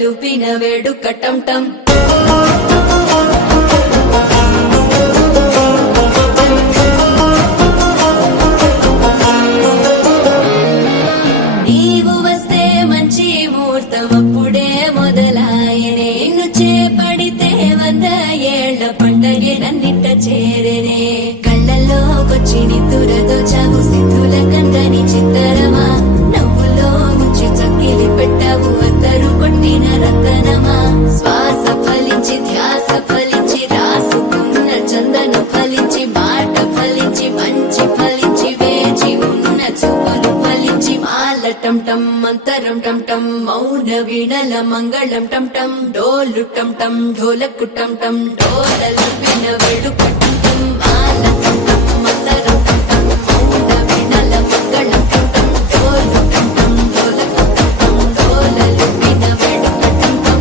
లూపిన వేడుక టం టం నీవు వస్తే మంచి ముహూర్తం అప్పుడే మొదలాయనే నిన్ను చేపడితే 100 ఏళ్ల పండగే నన్నిట్ట చేరేనే కళ్ళల్లోకొచ్చి నిద్దురదోచావు సిద్ధుల కందని చిత్తరమా నవ్వులో ముంచి చక్కిలి పెట్టావు అద్దరు కొట్టిన రతనమా శ్వాస ఫలించి ధ్యాస ఫలించి రాసుకున్న చందను ఫలించి మాట ఫలించి మంచి ఫలించి వేచి ఉన్న చూపులు ఫలించి మాల టం టం మంతరం టం టం మౌన వీణల మంగళం టం టం డోలు టం టం ఢోలకు టం టం డోలలు విన వేడుక టం టం మాల టం టం మంతరం టం టం మౌన వీణల మంగళం టం టం డోలు టం టం ఢోలకు టం టం డోలలు విన వేడుక టం టం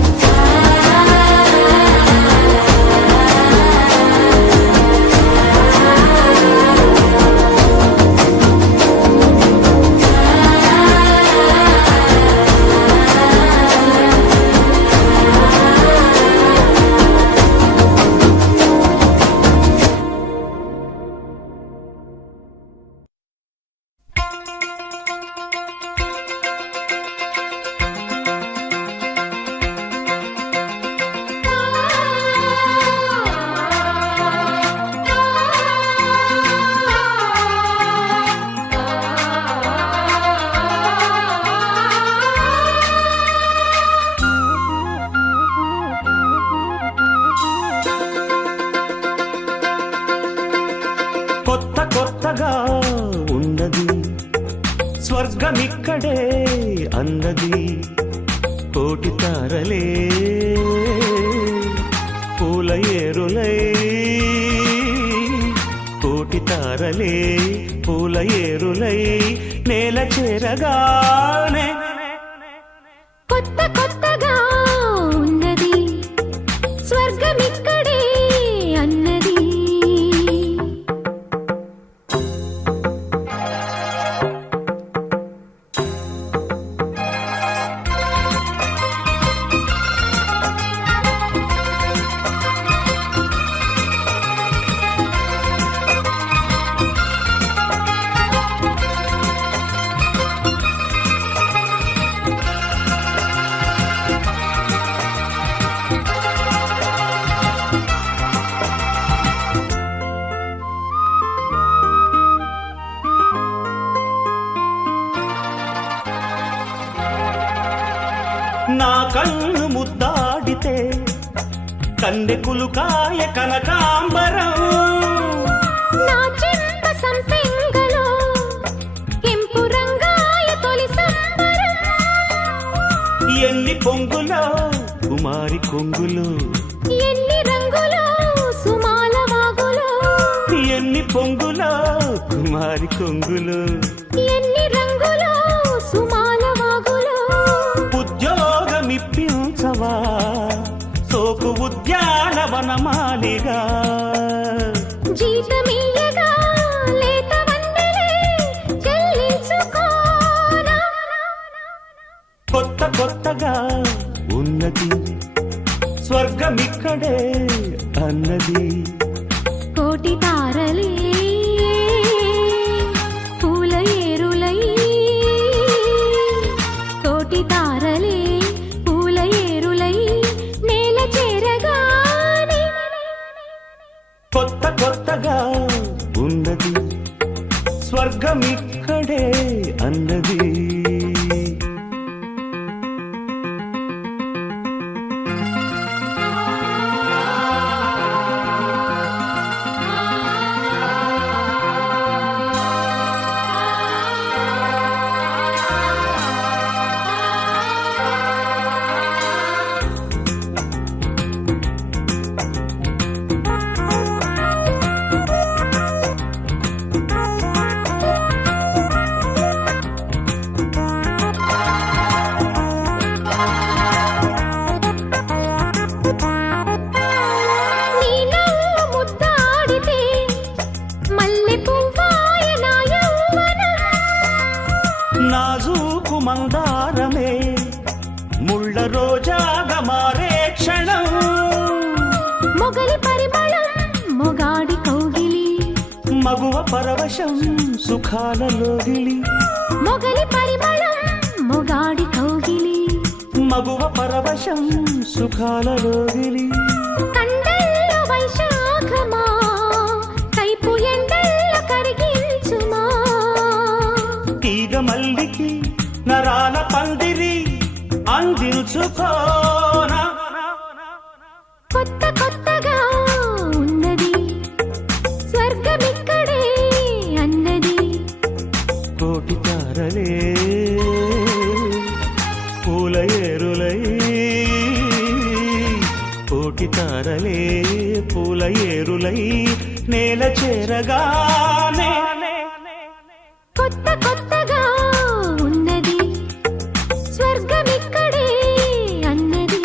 కొత్తగా ఉన్నది స్వర్గమిక్కడే అన్నది కోటి తారలే పూల ఏరులై కోటి తారలే పూల ఏరులై నేల చేరగానే కొత్తగా ఉన్నది స్వర్గమిక్కడే అన్నది నా కళ్ళు ముద్దాడితే కన్నెకులు కాయ కనకాంబరం నా చెంప సంపెంగలో కెంపు రంగాయ తొలి సంబరం ఎన్ని పొంగులో కుమారి కొంగులు ఎన్ని రంగులో సుమాల వాగులో ఎన్ని పొంగులో కుమారి కొంగులు ఎన్ని రంగులో సుమాల వాగులో ఉద్యోగమిప్పించవా సోకు ఉద్యానవనమాలిగా జీతమియ్యగా లేత వందలే ఇక్కడే అన్నది. నీ నవ్వు ముద్దాడితే మల్లె పువ్వాయ నా యౌవనం. నాజూకు మందారమే ముళ్ళ రోజాగా మారే క్షణం. మొగలి పరిమళం మొగాడి కౌగిలి. మగువ పరవశం సుఖాలలోగిలి. మొగలి పరిమళం మొగాడి కౌగిలి. మగువ పరవశం సుఖాలలోగిలి. కండల్లో వైశాఖమా కైపు ఎండల్లో కరిగించుమా. తీగ మల్లికి నరాల పందిరి అందించుకోనా. కొత్త కొత్తగా ఉన్నది స్వర్గమిక్కడే అన్నది. కోటి తారలే పూల ఏరులై. కోటి తారలే పూల ఏరులై నేల చేరగానే. కొత్త కొత్తగా ఉన్నది స్వర్గమిక్కడే అన్నది.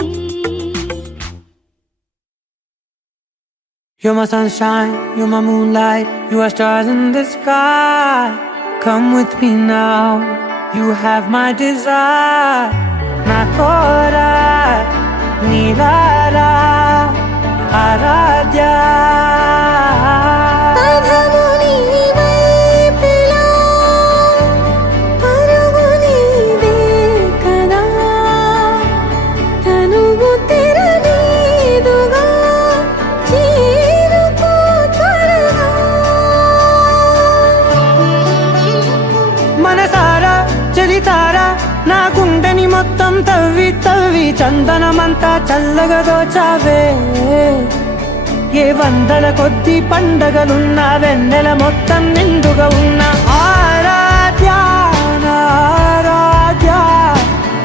You're my sunshine, you're my moonlight, you are stars in the sky. Come with me now, you have my desire. Na kora, nilara, aradya. మనసారా చలితారా నా గుండెని మొత్తం తవ్వి తవ్వి చందనమంతా చల్లగా దోచావే. ఏ వందల కొద్ది పండగలున్న వెన్నెల మొత్తం నిండుగా ఉన్న ఆరాధ్య నా ఆరాధ్య.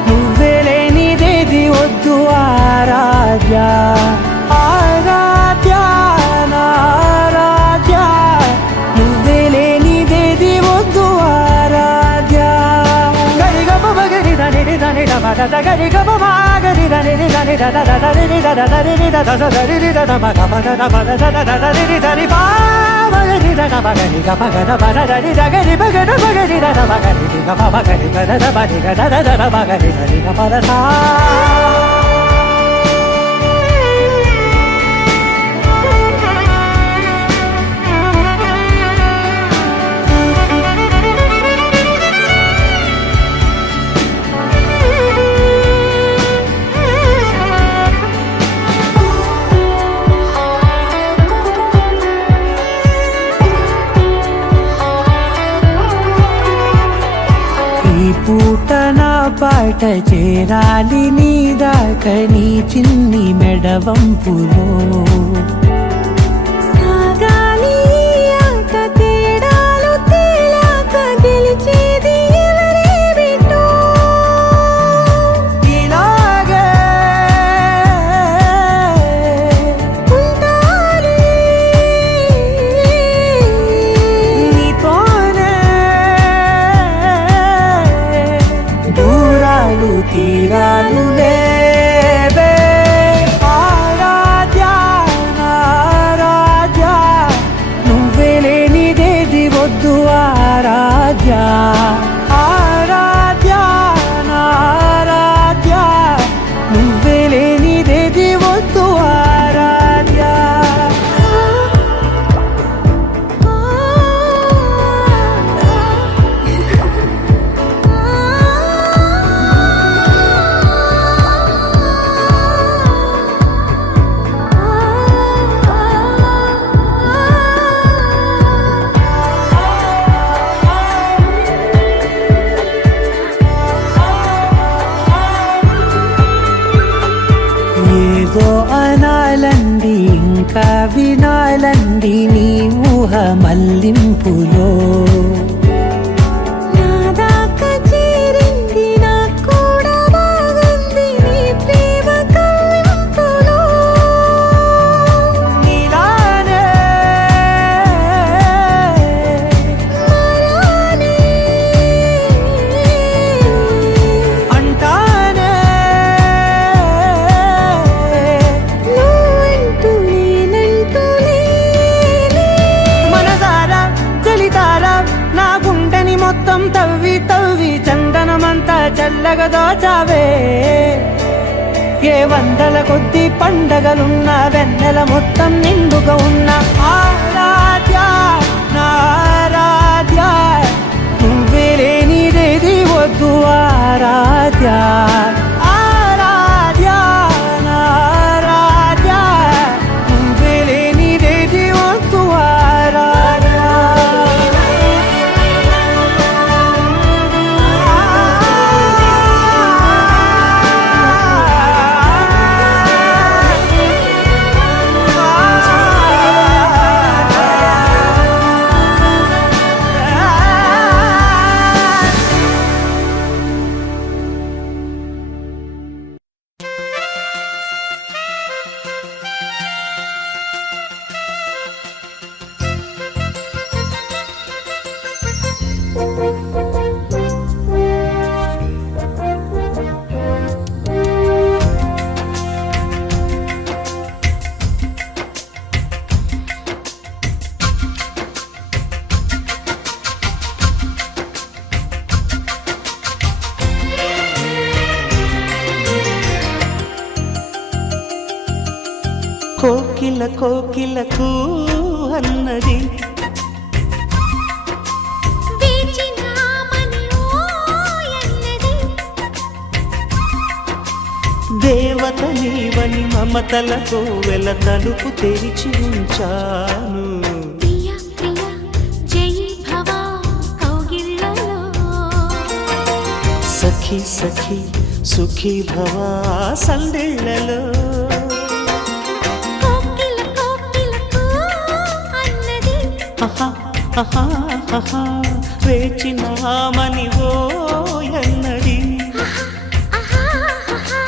నువ్వే లేనిదేది వద్దు ఆరాధ్య. ఆరాధ్య నా ఆరాధ్య. నువ్వే లేనిదేది వద్దు ఆరాధ్య. గరిగమ మగరి దని దని దమ దద గరిగమ మాగరి దని దని దద దద రి దద దరి రి దద దరి రి దద మగ మగ దమ దద దద రి రి దరి బా మగరి దద మగరి గ మగ దమ దరి దగరి మగ మగరి దద మగరి రి గ మగరి దద దద మగరి గ దద దద మగరి దరి గ పద సా. ఈ పూట నా పాట చేరాలి నీ దాకా నీ చిన్ని మెడవంపులో. సాగాలి ఆట తేడాలు తేలాక గెలిచేది ఎవరే బిడ్డో. ఇలాగే ఉంటాలి నీతోనే. దూరాలు తీరాలు లేవే. ఆరాధ్య నా ఆరాధ్య. నువ్వే లేనిదేది వద్దు ఆరాధ్య. ఆరాధ్య నా ఆరాధ్య. నువ్వే లేనిదేది వద్దు ఆరాధ్య. అల్లింపులో నాదాకా చేరింది నాకు కూడా బాగుంది నీ ప్రేమ కవ్వింపులో నీలానే మరానే అంటానే నువ్వంటూ నేనంటూ లేనే మనసారా చలితారా నా గుండెని మొత్తం తవ్వి తవ్వి చందనమంతా చల్లగా దోచావే ఏ వందల కొద్ది పండగలున్న వెన్నెల మొత్తం నిండుగా ఉన్న ఆరాధ్య నా ఆరాధ్య నువ్వే లేనిదేది వద్దు ఆరాధ్య ఆరాధ్య నా ఆరాధ్య నువ్వే లేనిదేది వద్దు కోకిల కోకిలకు అన్నది వేచినామని ఓయన్నది దేవత నీవని మమతలతో వెల తలుపు తెరిచి ఉంచాను ప్రియ ప్రియ జై భవ కౌగిళ్ళలో సఖి సఖి సుఖీ భవ సందేళ్లలో కోకిల కోకిలకు అన్నది ఆహా, ఆహా, ఆహా, వేచినామని ఓ ఎన్నది ఆహా ఆహా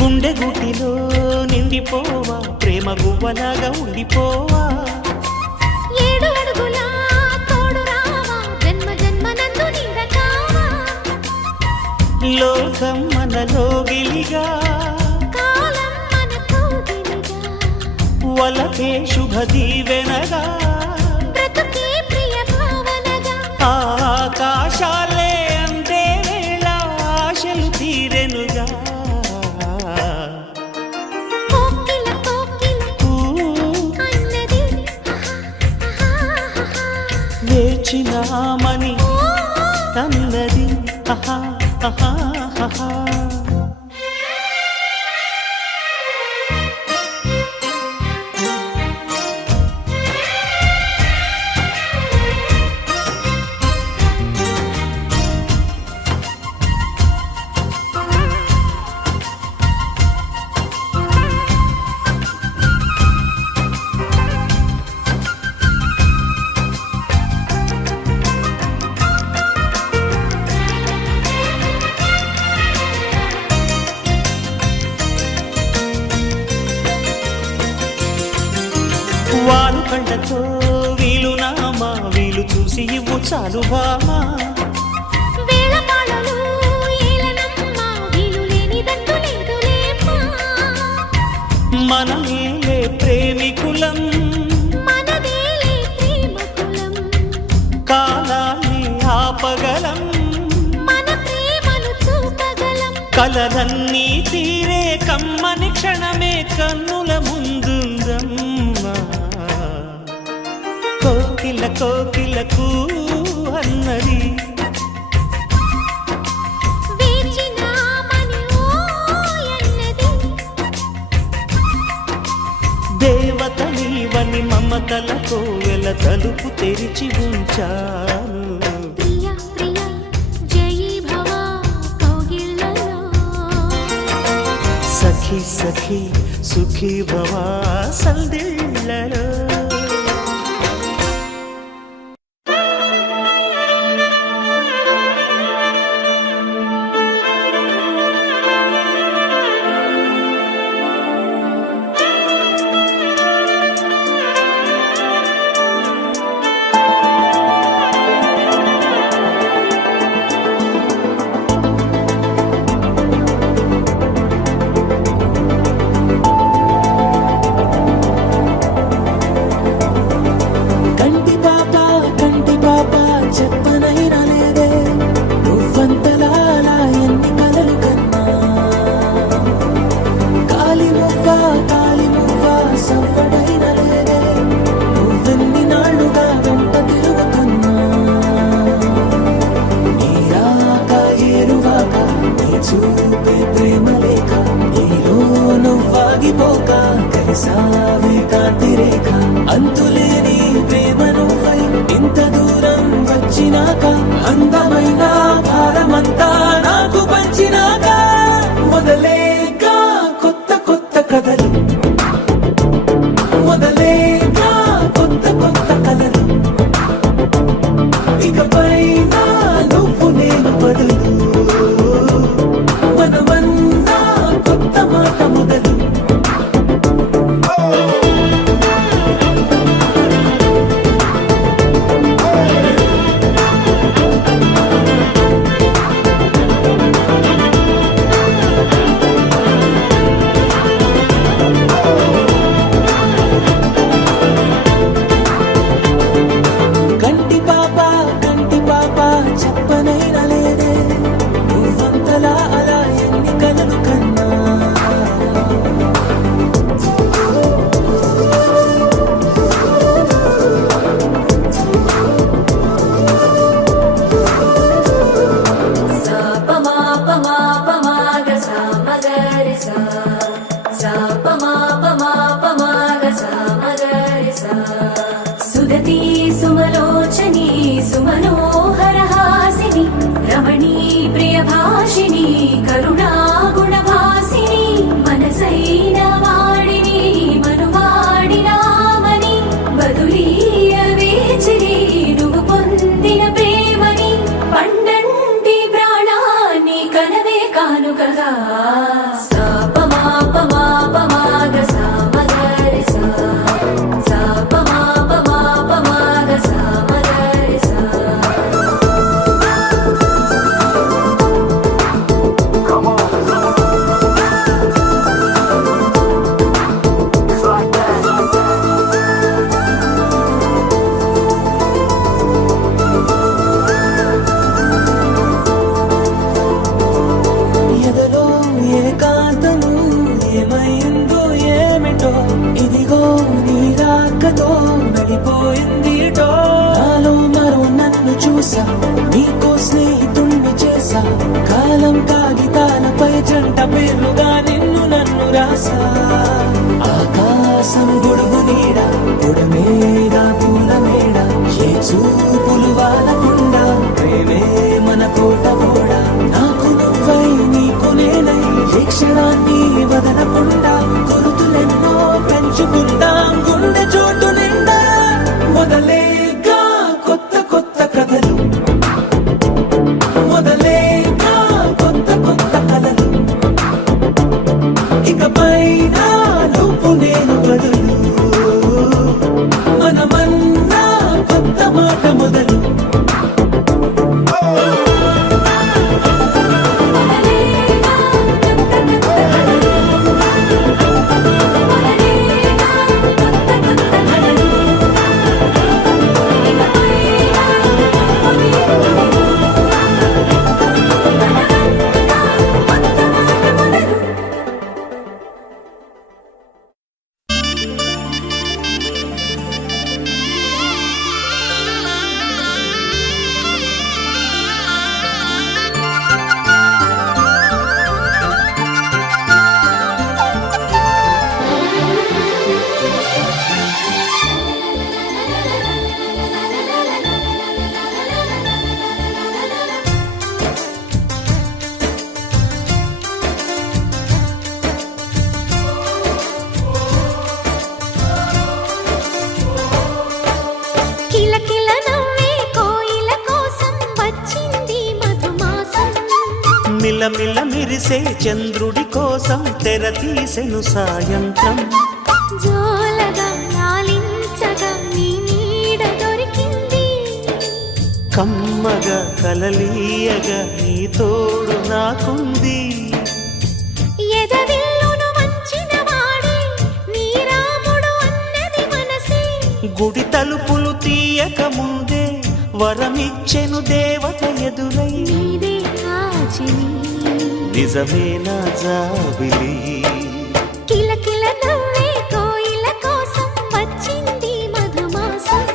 గుండె గుటిలో నిండిపోవా ప్రేమ గువ్వలాగా ఉండిపోవా ఏడు అడుగుల తోడు రావా జన్మ జన్మ నందు నీడ కావా లోకం మనలో గిలిగా కాలం మన కౌగిలిగా వలకే శుభ దీవెనగా బ్రతుకే ప్రియ భావనగా ఆకాశాలే అందే వేళ ఆశలు తీరెనుగా కోకిల కోకిల ఊ, అన్నది ఆహా వేచినామని అన్నది ఆహా, ఆహా, ఆహా. వారు కళ్ళతో వీలు నామా వీలు చూసి ఇవ్వు చాలు బామా వేళపాళలు ఏలనమ్మ వీలు లేనిదంటూ లేదులేమ్మా మనమేలే ప్రేమికులం మనదేలే ప్రేమ కులం కాలాన్ని ఆపగలం మన ప్రేమను చూపగలం కలలన్నీ తీరే కమ్మని క్షణమే కన్నుల కోకిల కోకిలకు అన్నది వేచినామని ఓయన్నది దేవత నీవని మమతలతో వెల తలుపు తెరిచి ఉంచాను. ప్రియ ప్రియ జయి భవ కౌగిళ్ళలో సఖి సఖి సుఖీ భవ సందిళ్ళలో. కంటి పాప చెప్పనైనా లేదే నువ్వంతలా ఎన్ని కలలు కన్నా కాలి మువ్వ సవ్వడైనా లేదే నువ్వెన్ని నాళ్ళుగా వెంట తిరుగుతున్నా నీరాక ఏరువాక నీ చూపే ప్రేమ లేక నీలో నువ్వాగిపోక కలిసావే కాంతి రేఖ అంతులేని ప్రేమ నువ్వై ఇంత దూరం వచ్చినాక అందమైన భారమంతా నాకు పంచినాక మొదలేక కొత్త కొత్త కథలు మొదలేక కొత్త కొత్త కథలు ఇకపైన నువ్వు నేను బదులు మనమన్నా కొత్త మాట మొదలు కంటి పాప చెప్పనైనా లేదే నువ్వంతలా అలా ఎన్ని కలలు కన్నా సా ప మా ప మా ప మా గ సా మ గ రి సా సా ప మా ప మా ప మా గ సా మ గ రి సా సుదతి సుమలోచని సుమనోహర హాసిని రమణీ ప్రియ భాషిని కరుణా గుణ భాసిని మనసైన వాడిని మనువాడినామని బదులీయ వేచిరి నువ్వు పొందిన ప్రేమని పండంటి ప్రాణాన్ని కనవే కానుకగా సా ప మా ప మా ప మా గ సా మ గ రి సా సా ప మా ప మా ప మా గ సా మ గ రి సా ఎదలో ఏకాంతము ఏమైందో ఏమిటో ఇదిగో నీ రాకతో వెళ్ళిపోయిందిటో నాలో మరో నన్ను చూసా నీకో స్నేహితుణ్ణి చేసా కాలం కాగితాలపై జంట పేర్లుగా నిన్ను నన్ను రాసా ఆకాశం గొడుగు నీడ పొడమేగా పూల మేడ ఏ చూపులు వాలకుండా ప్రేమే మన కోట గోడ నాకు నువ్వై నీకు నేనై ఏ క్షణాన్ని వదలకుండా గుర్తులెన్నో పెంచుకుందాం గుండె చోటు నిండా మొదలేగా కొత్త కొత్త కథలు మొదలేగా కొత్త కొత్త కథలు ఇకపైన నువ్వు నేను బదులు మనమన్నా కొత్త మాట మొదలు మిలమిల మిరిసే చంద్రుడి కోసం తెర తీసెను సాయంత్రం. జోలగా లాలించగా నీ నీడ దొరికింది, కమ్మగా కలలీయగా నీ తోడు నాకుంది. ఎదవిల్లును వంచిన వాడే నీ రాముడు అన్నది మనసే, గుడి తలుపులు తీయక ముందే వరమిచ్చెను దేవత ఎదురై. నీదే ఆచిని నిజమేనా జాబిలి, కిలకిల నవ్వే కోయిల కోసం వచ్చింది మధుమాసం.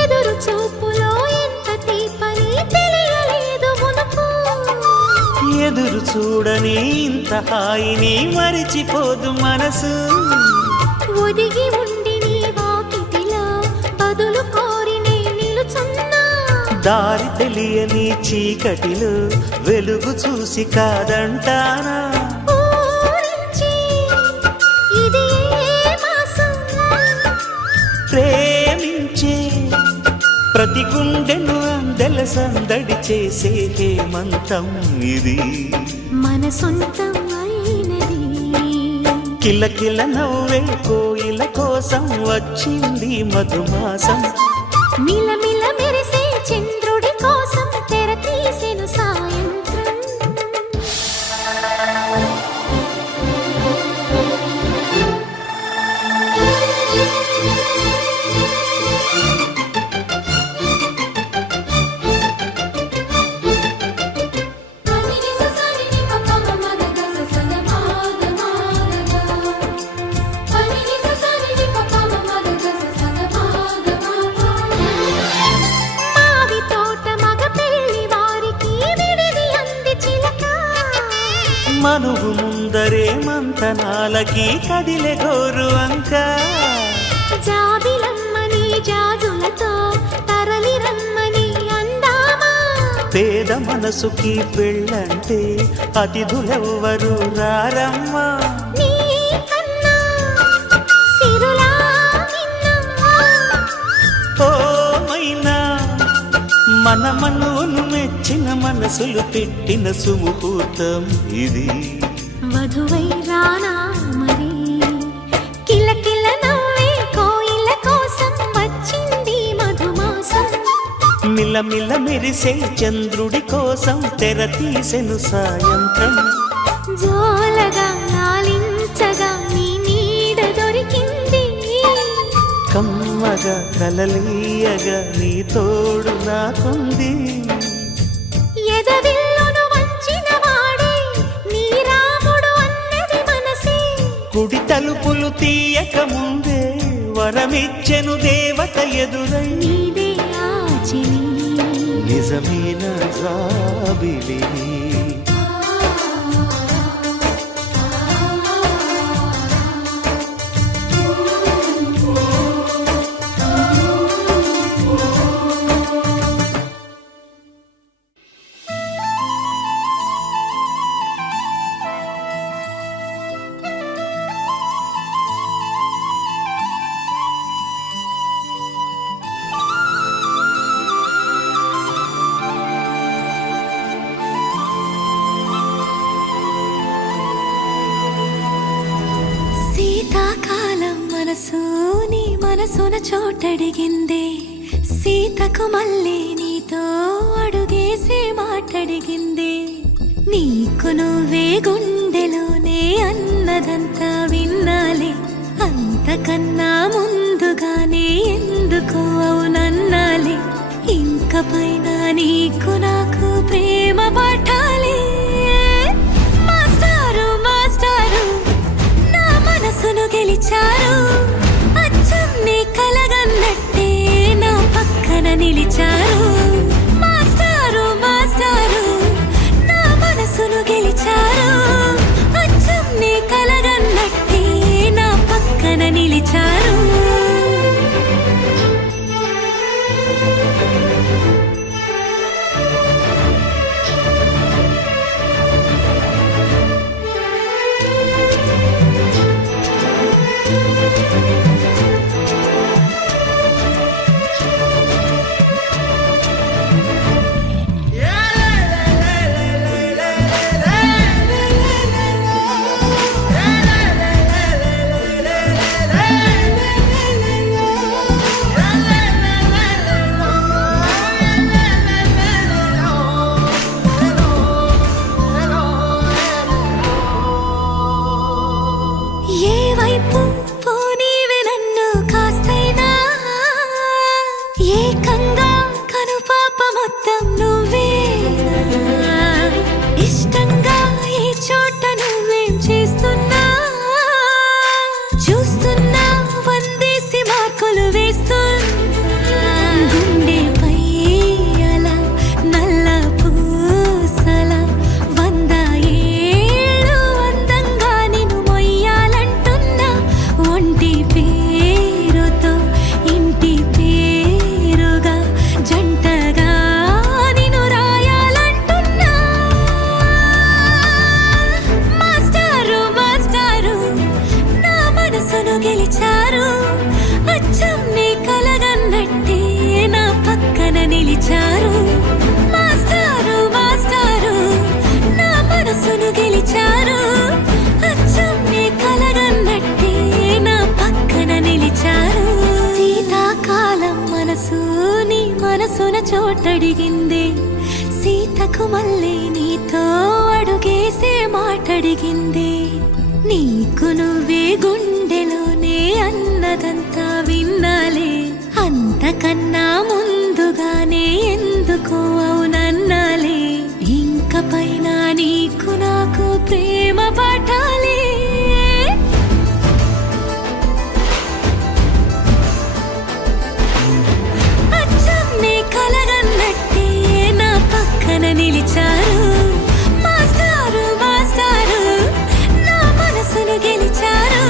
ఎదురు చూపులో ఎంత తీపని తెలియలేదు మునుపు, ఎదురు చూడని ఇంత హాయిని మరిచిపోదు మనసు. ఒదిగి ఉండి నీ వాకిటిలో బదులు కోరి నే నిలుచున్నా, దారి తెలియని చీకటిలో వెలుగు చూసి కాదంటానా. ఊరించి ఇది ఏ మాసం, ప్రేమించే ప్రతి గుండెను అందెల సందడి చేసే హేమంతం ఇది. మన సొంతం అయినది. కిలకిల నవ్వే కోయిల కోసం వచ్చింది మధుమాసం. మిలమిల మెరిసే చంద్రుడి కోసం తెర తీసెను సాయంత్రం. మావి తోట మగ పెళ్లి వారికి విడిది అంది చిలక, మనువు ముందరే మంతనాలకి కదిలే గోరు అంక. జాబిలమ్మని జాజులతో తరలి రమ్మని అందామా, పేద మనసుకి పెళ్ళంటే అతిథులెవ్వరు రారమ్మా. నీ కన్నా సిరులా నిన్నా, ఓ మైనా మన మనువును మెచ్చిన మనసులు పెట్టిన సుముహూర్తం ఇది. వధువై రానా మరి, కిలకిల నవ్వే కోయిల కోసం వచ్చింది మధుమాసం. మిలమిల మెరిసే చంద్రుడి కోసం తెర తీసెను సాయంత్రం. జోలగా లాలించగా నీ నీడ దొరికింది, కమ్మగా కలలీయగా నీ తోడు నాకుంది. ఎదవిల్లును వంచిన వాడే నీ రాముడు అన్నది మనసే, గుడి తలుపులు తీయక ముందే వరమిచ్చెను దేవత ఎదురై. నీదే ఆచిని నిజమైన జాబిలి, శీతాకాలం మనసు నీ మనసున చోటడిగిందే, సీతకు మళ్ళీ నీతో అడుగేసే మాటడిగిందే. నీకు నువ్వే గుండెలోనే అన్నదంతా విన్నాలే, అంతకన్నా ముందుగానే ఎందుకు అవునన్నాలే. ఇంక పైన నీకు నాకు ప్రేమ పాఠాలే. మాస్టారు మాస్టారు నా మనసును గెలిచారు, అచ్చం నీ కలగన్నట్టే నా పక్కన నిలిచారు. పిలిచారు అచ్చం నీ కలగన్నట్టే నా పక్కన నిలిచారు ఏ వైపు పోనీవే నన్ను కాస్తైనా ఏకంగా కనుపాప మొత్తం నువ్వే ఇష్టంగా ఈ చోట నువ్వేం చేస్తున్నా చూస్తున్నా వందేసి మార్కులు వేస్తున్నా గుండెపై అలా నల్ల పూసల 100 ఏళ్ళు అందంగా నిన్ను మొయ్యాలంటున్నా ఒంటి పేరుతో ఇంటి పేరుగా జంటగా నిన్ను రాయాలంటున్నా మాస్టారు మాస్టారు నా మనసును గెలిచారు అచ్చం నీ కలగన్నట్టే నా పక్కన నిలిచారు మాస్టారు మాస్టారు నా మనసును గెలిచారు అచ్చం నీ కలగన్నట్టే నా పక్కన నిలిచారు శీతాకాలం మనసు నీ మనసున చోటడిగింది సీతకు మళ్ళీ నీతో అడుగేసే మాటడిగింది నీకు నువ్వే గుండెలోనే అన్నదంతా విన్నాలే అంతకన్నా ముందుగానే ఎందుకో అవునన్నాలే ఇంక పైన నీకు నాకు ప్రేమ పాఠాలే అచ్చం నీ కలగన్నట్టే నా పక్కన నిలిచారు మాస్టారు మాస్టారు నా మనసును గెలిచారు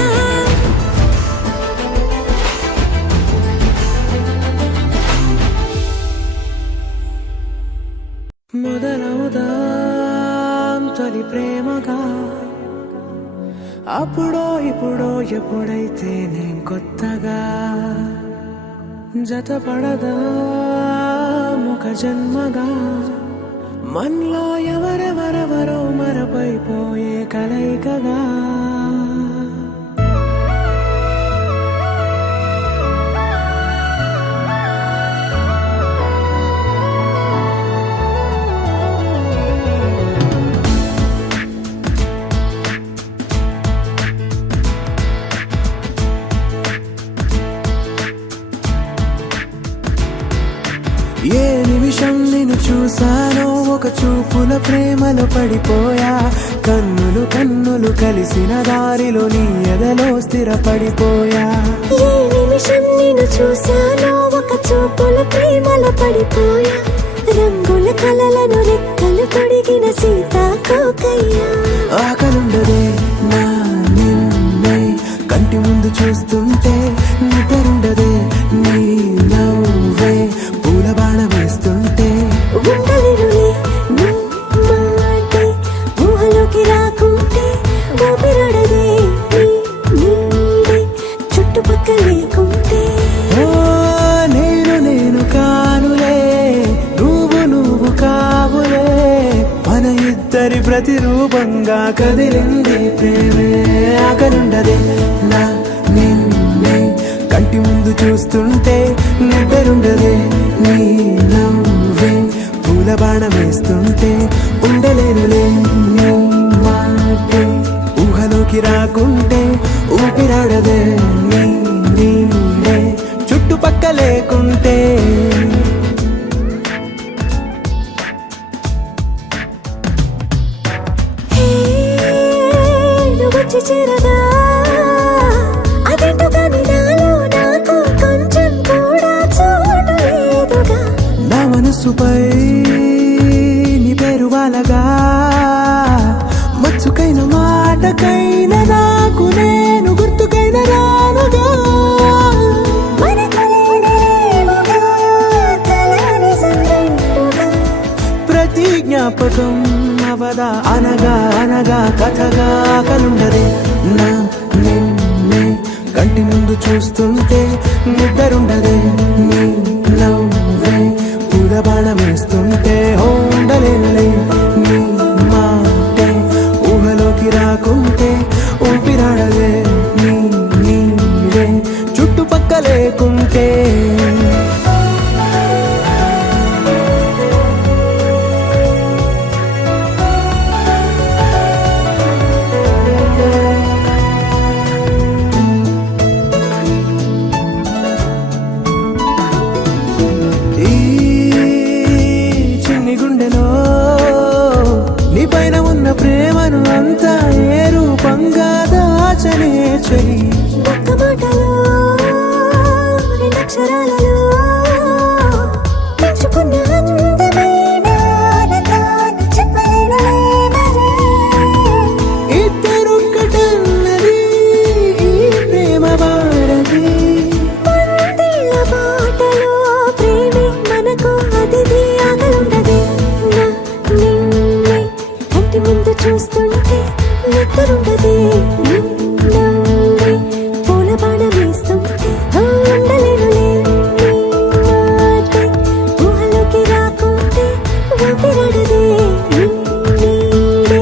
మొదలవుదాం తొలి ప్రేమగా అప్పుడో ఇప్పుడో ఎప్పుడైతే నేను కొత్తగా జతపడదా ఒక జన్మగా మనలో ఎవరెవరెవరో మరపైపోయే కలయికగా ఏ నిమిషం నిన్ను చూసానో ఒక చూపుల ప్రేమలో పడిపోయా కన్నులు కన్నులు కలిసిన దారిలో నీ ఎదలో స్థిరపడిపోయా ఏ నిమిషం నిన్ను చూశానో ఒక చూపుల ప్రేమలో పడిపోయా రంగుల కలలను రెక్కలు తొడిగిన సీతాకోకయ్యా ఆకలుండదే నా నిన్నే కంటి ముందు చూస్తుంటే నిద్రుండదే నీ నవ్వే పూల బాణ వేస్తుంటే ఉండలేనులే నీ మాటే ఊహలోకి రాకుంటే ఊపిరాడదే నీ నీడే చుట్టుపక్కల లేకుంటే ఓ నేను కానులే నువ్వు కావులే మన ఇద్దరి ప్రతిరూపంగా కదిలింది ప్రేమే ఆకలుండదే నా నిన్నే కంటి ముందు చూస్తుంటే నిద్రుండదే నీ నవ్వే పూల బాణం వేస్తుంటే ఉండలేనులే నీ మాటే ఊహలోకి రాకుంటే ఊపిరాడదే నీ నీడే చుట్టుపక్క లేకుంటే వచ్చి చేరగా అదేంటో కానీ నాలో నాకు కొంచెం కూడా చోటు చూస్తుంటే నిద్రుండదే నీ నవ్వే పూల బాణమేస్తుంటే ఉండలేనులే నీ మాటే ఊహలోకి రాకుంటే ఊపిరాడదే నీ నీడే చుట్టుపక్క లేకుంటే ప్రేమను అంతా ఏ రూపంగా దాచనే చెలి ఒక్క మాటలో రెండక్షరాలలో పెంచుకున్న అందమైన ఆనందాన్ని చెప్పలేనులే మరి. ఇద్దరొక్కటన్నది ఈ ప్రేమ వాడది వందేళ్ల మాటలో ప్రేమే మనకు అతిథి ఆగలుండదే నా నిన్నే కంటి ముందు చూస్తుంటే నిద్రుండదే నవ్వే పూల బాణం వేస్తుంటే ఉండలేనులే నీ మాటే ఊహలోకి రాకుంటే ఊపిరాడదే నీ నీడే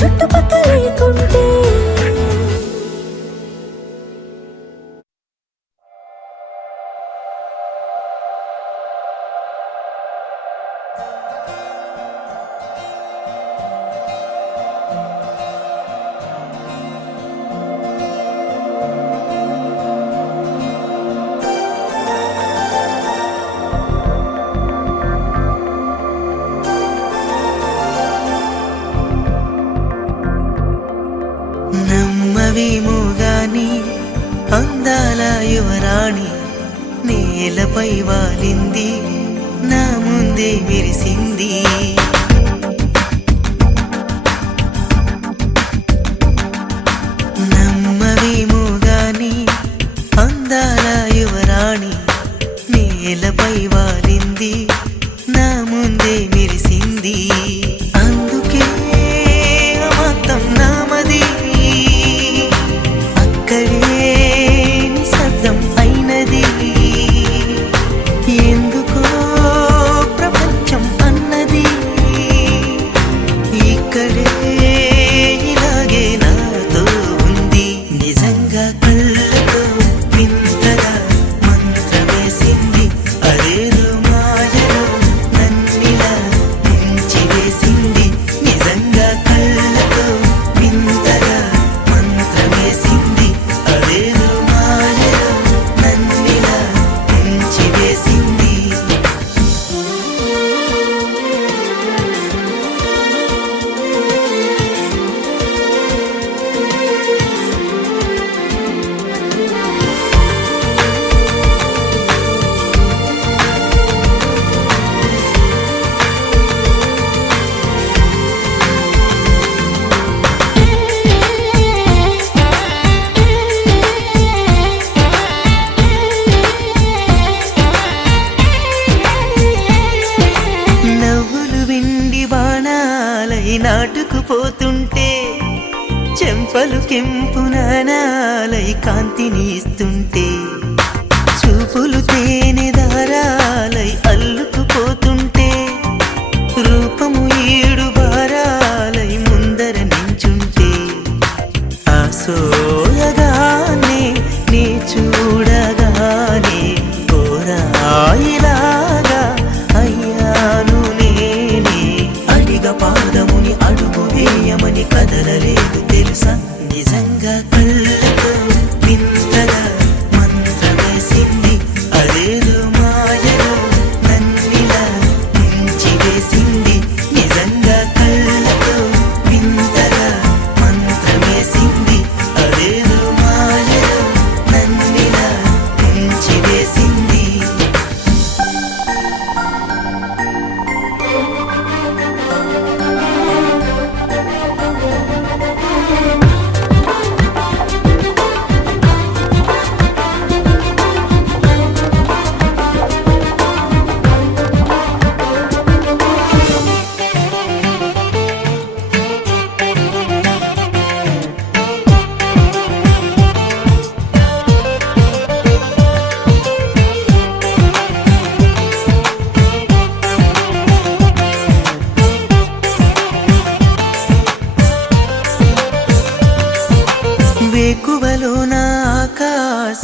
చుట్టుపక్క లేకుంటే. నమ్మవేమో గాని అందాల యువరాణి నేలపై వాలింది నా ముందే మెరిసింది. నమ్మవేమో గాని అందాల యువరాణి నేలపై వాలింది నా ముందే మెరిసింది. అందుకే అమాంతం నామది అక్కడే నిశ్శబ్దం అయినది. ఎందుకో ప్రపంచం అన్నది ఇక్కడే ఇలాగే నాతో ఉంది. నిజంగా కళ్ళతో వింతగా మంత్రమేసింది. అదేదో మాయలో నన్నిలా ముంచివేసింది. నిజంగా కళ్ళతో వింతగా మంత్రమేసింది. అదేదో మాయలో నన్నిలా ముంచివేసింది. నవ్వులు విండి బాణాలై నాటుకుపోతుంటే చెంపలు కెంపు నాణాలై కాంతిని ఇస్తుంటే చూపులు తేనె దారాలై అల్లుకుపోతుంటే రూపము ఏడు బారాలై ముందర నించుంటే ఆ సోయగానే నీ చూడగానే కోరాయిలాగా అయ్యాను నేనే. అడిగ పాదముని అడుగు వేయమని కదలలేదు తెలుసా. నిజంగా కళ్ళతో వింతగా మంత్రమేసింది. అదేదో మాయలో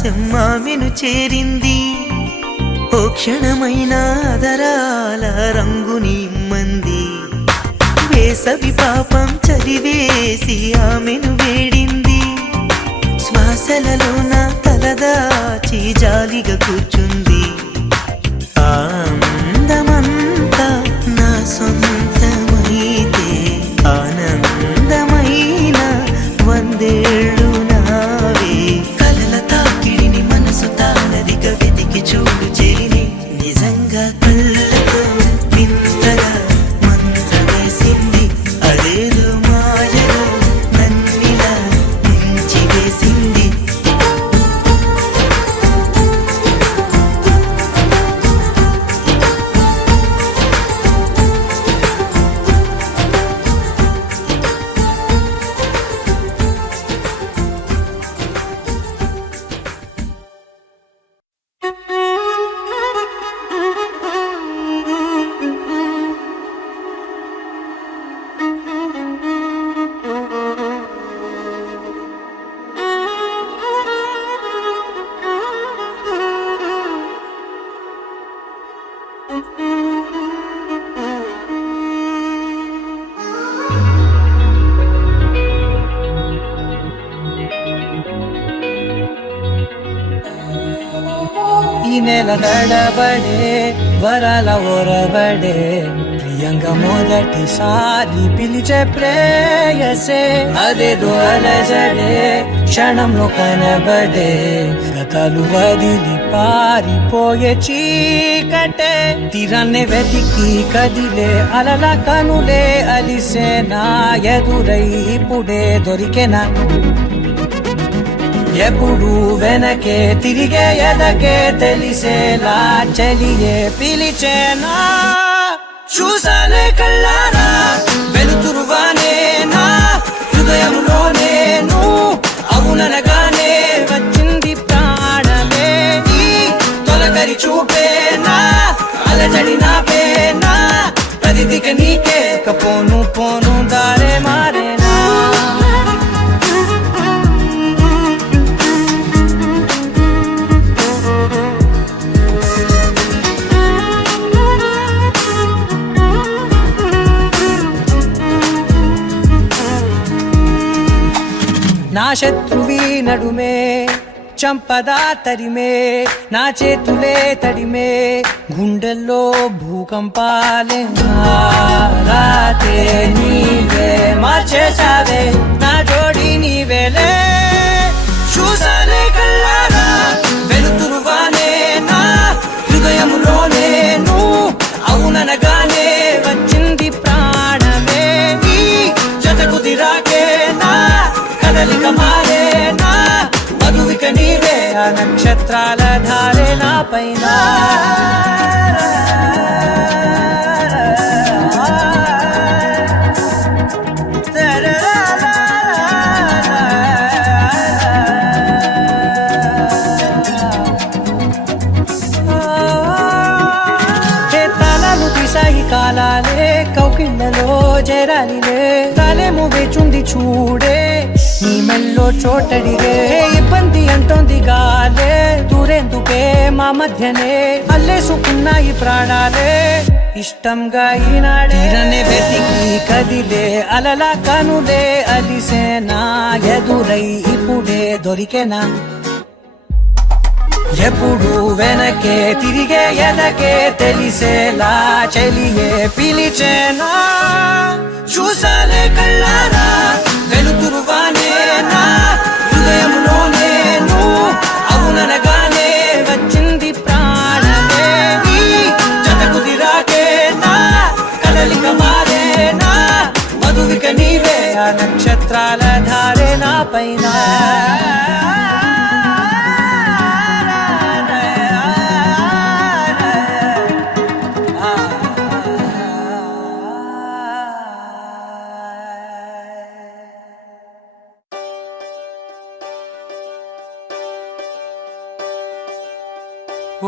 ఆలస్యం ఆమెను చేరింది. ఓ క్షణమైన ఆదరాల రంగుని మంది. వేసవి పాపం చదివేసి ఆమెను వేడింది. శ్వాసలలో నా తలదాచి జాలిగా కూర్చుంది. ఆనందమంతా నా సొంతమైతే ఆనందమైన వందేళ్ళు నావే. కలల తాకిడిని మనసు తానదిగా వెతికి చూడు చెలిని. నిజంగా కళ్ళతో వింతగా మంత్రమేసింది. అదేదో మాయలో నన్నిలా ముంచి వేసింది. ఈ నెల నడబడే వరాల ఒరబడే ప్రియంగా మొదటిసారి పిలిచే ప్రేయసే. అదేదో అలజడే క్షణంలో కనబడే గతాలు వదిలి పారిపోయే చీకటే. తీరాన్ని వెతికి కదిలే అలల కనులే అలిసే నా ఎదురై ఇప్పుడే దొరికెనా. ఎప్పుడు వెనకే తిరిగే ఎదకే తెలిసేలా చెలియే పిలిచేనా. చూసానే కళ్ళారా వెలుతురువానే నా హృదయంలోనే నువ్వు అవుననగానే వచ్చింది ప్రాణమే. ఈ తొలకరి చూపేనా అలజడి నాపేనా ప్రతిదిక నీకే పోను పోను దారే మారేనా. నా శత్రువి నడుమే చంపదా తరిమే నా చేతులే తడిమే గుండెల్లో భూకంపాలే. రాతే నీవే మార్చేసావే నా జోడి నీవేలే. చూసానే కళ్ళారా వెలుతురువానే నా హృదయంలోనే నువ్వు అవుననగానే వచ్చింది ప్రాణమే. ఈ జతకు దిరాకే నా కదలిక మారేనా. మధువిక నీవే ఆ నక్షత్రాల ధారే నా పైన. తలలు తీసాయి కాలాలే కౌకిళ్ళలో చేరాలిలే. కాలేమో వేచుంది చూడే నీ మెల్లో చోటడిగే. ఇబ్బంది అంటోంది గాలే దూరేందుకే మా మధ్యనే అల్లేసుకున్నాయి ప్రాణాలే. ఇష్టంగా ఈనాడే వెతికి కదిలే అలల కనులే అలిసేనా ఎదురై ఇప్పుడే దొరికెనా. ఎప్పుడు వెనకే తిరిగే ఎదకే తెలిసేలా చెలియే పిలిచేనా. చూసాలే కళ్ళారా వెలుతురువానే నా హృదయంలోనే నువ్వు అవుననగానే వచ్చింది ప్రాణమే. ఈ జతకు దిరాకే నా కదలిక మారేనా. మధువిక నీవే ఆ నక్షత్రాల ధారే నా పైన.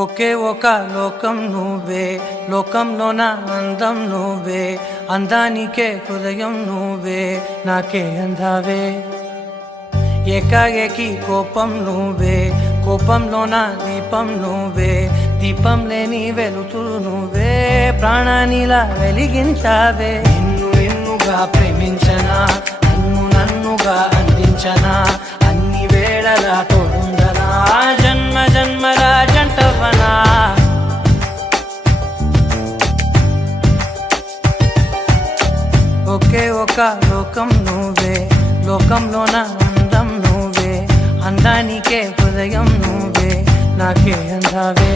ఒకే ఒక లోకం నువ్వే లోకంలో నా అందం నువ్వే అందానికే హృదయం నువ్వే నాకే అందావే. ఏకాఏకి కోపం నువ్వే కోపంలోన దీపం నువ్వే, దీపం లేని వెలుతురు నువ్వే, ప్రాణానిలా వెలిగించావే. నిన్ను నిన్నుగా ప్రేమించనా, నన్ను నన్నుగా అందించనా, అన్ని వేళలా తోడుండనా, జన్మ జన్మల జంటవనా. ఒకే ఒక లోకం నువ్వే, లోకంలోన అందం నువ్వే, అందానికే హృదయం నువ్వే, నాకే అందావే.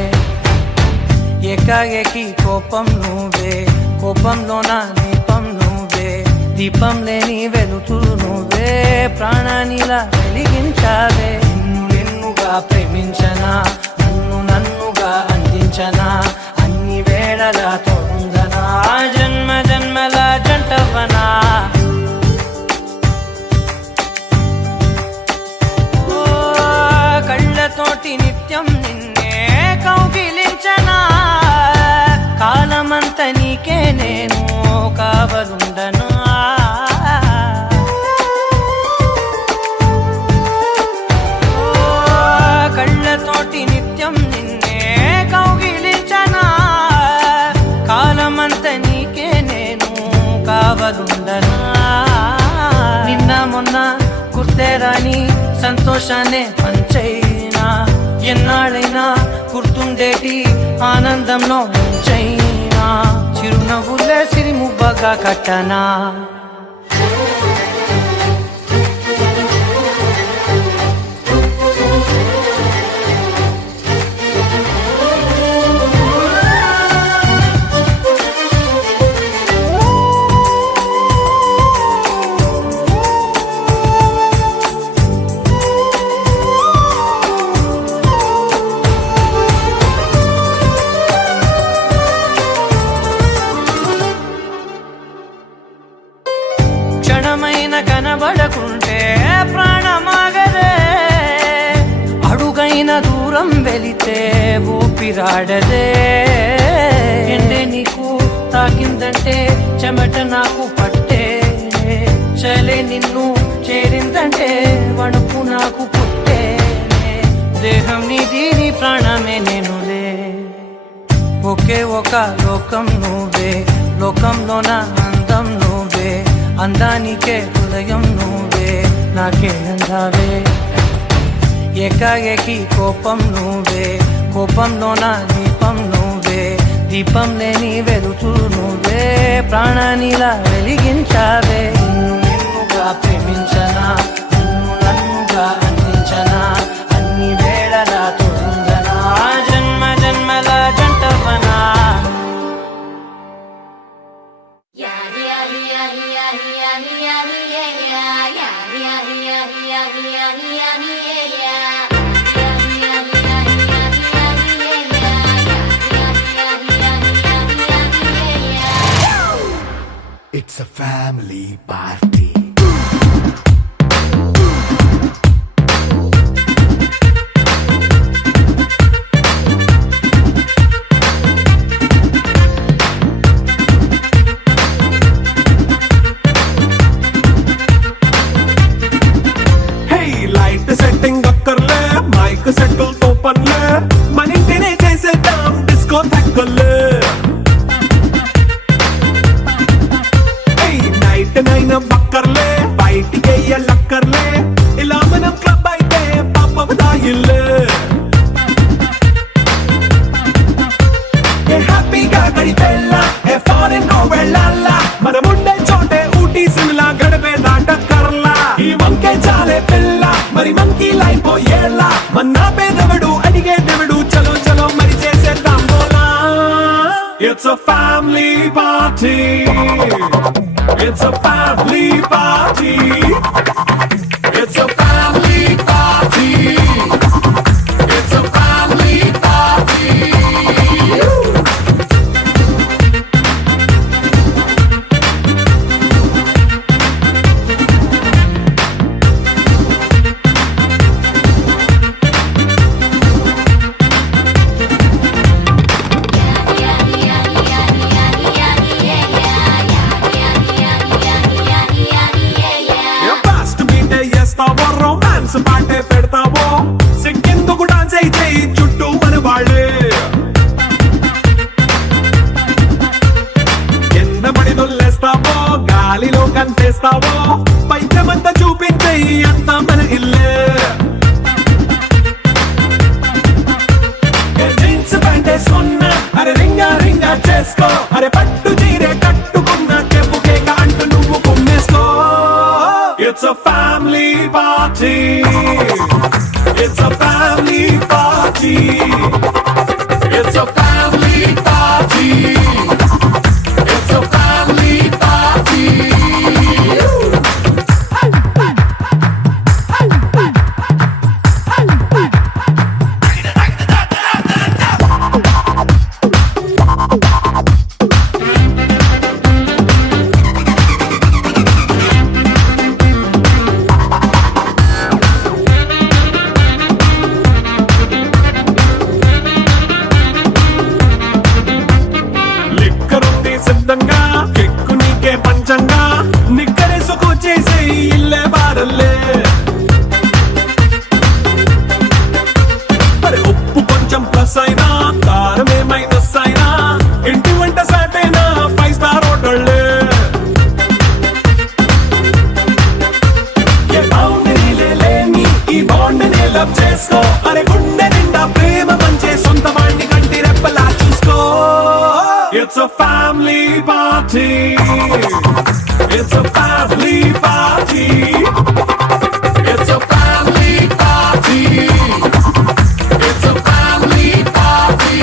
ఏకాఏకి కోపం నువ్వే, కోపంలోన దీపం నువ్వే, దీపం లేని వెలుతురు నువ్వే, ప్రాణానిలా వెలిగించావే. నిన్ను నిన్నుగా ప్రేమించనా, నన్ను నన్నుగా అందించనా, అన్ని వేళలా తోడుందనా, జన్మ జన్మల జంటవనా. కళ్ళతోటి నిత్యం నిన్నే కౌగిలించనా, కాలమంత నీకే నేను కావలుండనా. కళ్ళతోటి నిత్యం నిన్నే కౌగిలించనా, కాలమంత నీకే నేను కావలుండనా. నిన్న మొన్న గుర్తే రాని సంతోషాన్ని పంచైనా, ఎన్నాళ్ళైనా గుర్తుండేటి ఆనందంలో ముంచైనా, చిరునవ్వులే సిరిముబ్బగా కట్టనా. క్షణమైన కనబడకుంటే ప్రాణమాగదే, అడుగైన దూరం వెళితే ఊపిరాడదే. ఎండే నీకు తాకిందంటే చెమట నాకు పట్టే, చలే నిన్ను చేరిందంటే వణుకు నాకు పుట్టే. దేహం నీది నీ ప్రాణమే నేనులే. ఒకే ఒక లోకం నువ్వే, లోకంలోన అందం నువ్వే, అందానికే హృదయం నువ్వే, నాకే అందావే. ఏకాఏకి కోపం నువ్వే, కోపంలోన దీపం నువ్వే, దీపం లేని వెలుతురు నువ్వే, ప్రాణానిలా వెలిగించావే. నిన్ను నిన్నుగా ప్రేమించనా, నన్ను నన్నుగా అందించనా, అన్ని వేళలా తోడుందనా, జన్మ జన్మల జంటవనా. It's a family party. Hey, light setting అక్కర్లే, మైక్ సెట్టుల్ తో పనులే, మన ఇంటినే చేసేద్దాం డిస్కో థక్కర్లే. నైట్ నైన్ బక్కర్లే, బయటికి లక్కర్లే, ఇలా మనం క్లబ్ అయితే పాపదాయిల్లే. హ్యాపీగా గడిపెళ్ళ, ఫారెన్ కో వెళ్ళాల, మనముండే చోటే ఊటీ సిమ్లా గడిపే దాటక్కర్లా. ఈ వంకే చాలే పిల్ల, మరి మంకీ లైఫ్ ఏళ్ళ, మన్నా పేదవడు అడిగే దేవుడు, చలో చలో మరి చేసేద్దాం బోలా. It's a family party. It's a family party. It's a family party. It's a family party. చేసుకో అరే పట్టు చీరే కట్టుకున్న చెప్పు కేక అంటూ నువ్వు కుమ్మేసుకో It's a family party It's a family party It's a family party It's a family party లిక్కరుంది సిద్ధంగా కెక్కు నీకే పంచంగా నిక్కరేసుకు చేసే ఇల్లే బారల్లే అరే ఉప్పు కొంచెం ప్లస్ అయినా కారమే మైనస్ అయినా ఇంటి వంట సాటైనా 5 స్టార్ హోటళ్ళే ఏ బౌండరీ లేని ఈ బాండ్ని లవ్ చేసుకో అరే గుండె నిండా ప్రేమ పంచే సొంత వాణ్ణి కంటి రెప్పలా చూసుకో It's a family party It's a family party It's a family party It's a family party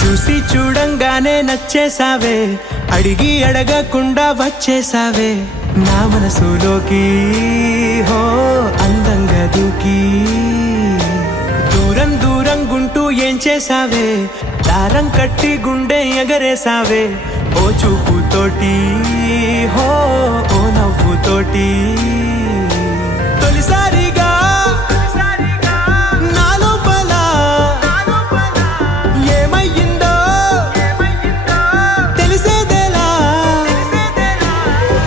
చూసి చూడంగానే నచ్చేసావే అడిగి అడగకుండా వచ్చేసావే నా మనసులోకి హో అందంగా దూకి దూరం దూరం గుంటూ ఏం చేసావే దారం కట్టి గుండె ఎగరేసావే ఓ చూపుతోటి హో ఓ నవ్వుతోటి తొలిసారిగా నా లోపల ఏమయ్యిందో తెలిసేదేలా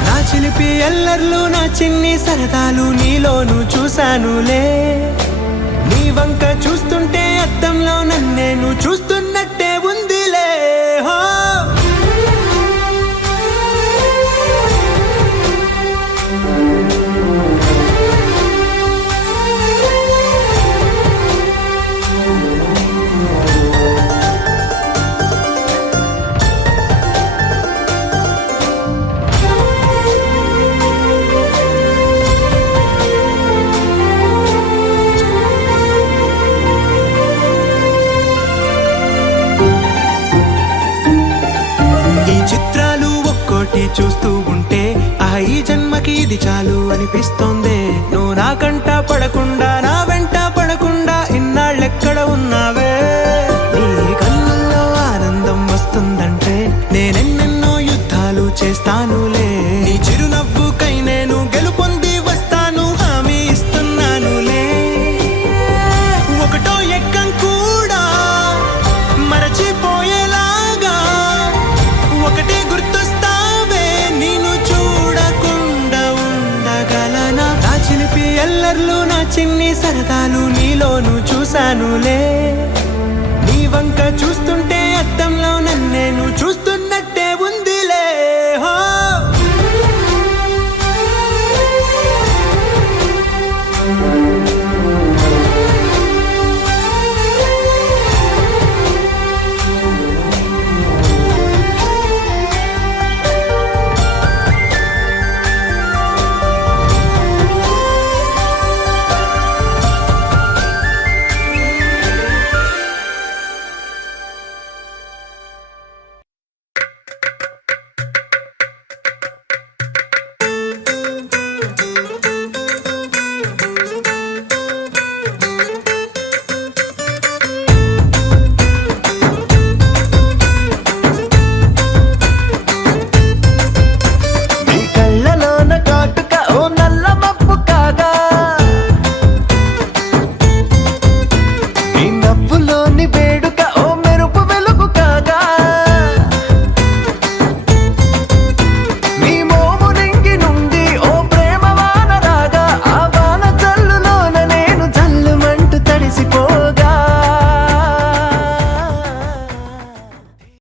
నా చిలిపి ఎల్లర్లు నా చిన్ని సరదాలు నీలోను చూశానులే నీ వంక చూస్తుంటే అద్దంలో నన్నేను చూస్తున్నట్టే ఉందిలే హో చూస్తూ ఉంటే ఈ జన్మకి ఇది చాలు అనిపిస్తోంది నువ్వు నా కంట పడకుండా నా వెంట పడకుండా ఇన్నాళ్ళెక్కడ ఉన్నావే నీ కళ్ళల్లో ఆనందం వస్తుందంటే నేనెన్నెన్నో యుద్ధాలు చేస్తానులే నీ చిరునవ్వుకై నేను గెలుపొంది వస్తాను హామీ ఇస్తున్నానులే ఒకటో ఎక్కం కూడా మరచిపోయేలాగా ఒకటే గుర్తొస్తావే నేను చూడకుండా ఉండగలనా నా చిలిపి ఎల్లర్లు నా చిన్ని సరదాలు నీలోను చూశానులే నీ వంక చూస్తుంటే అద్దంలో నన్నేను చూస్తున్నా